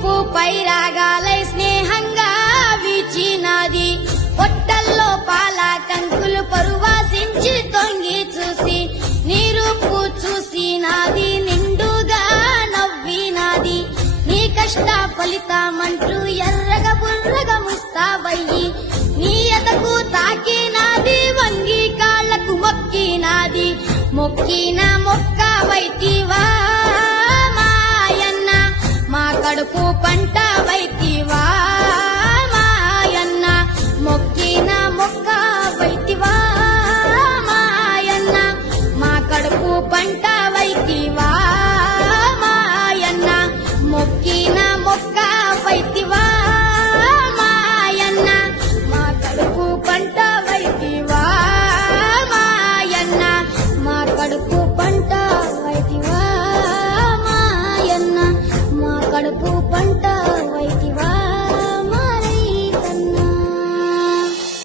చూపు పైరాగాలై స్నేహంగా వీచినాది పొట్టల్లో పాల కంకులు పరువాసించి తొంగి చూసి నీ రూపు చూసినాది నిండుగా నవ్వినాది నీ కష్ట ఫలితమంటూ ఎర్రగా బుర్రగా ముస్తావయ్యి నీ ఎదకు తాకినాది వంగి కాళ్లకు మొక్కినాది మొక్కిన మొక్కవైతివా మాయన్న మా కడుపు పంట వైతివా మాయన్న మొక్కిన మొక్కవైతివా మాయన్న మా కడుపు పంట వైతివా మాయన్న మొక్కిన మొక్కవైతివా మాయన్న మా కడుపు పంట వైతివా మాయన్న మా కడుపు పంట వైతివా మాయన్న మా కడుపు పంట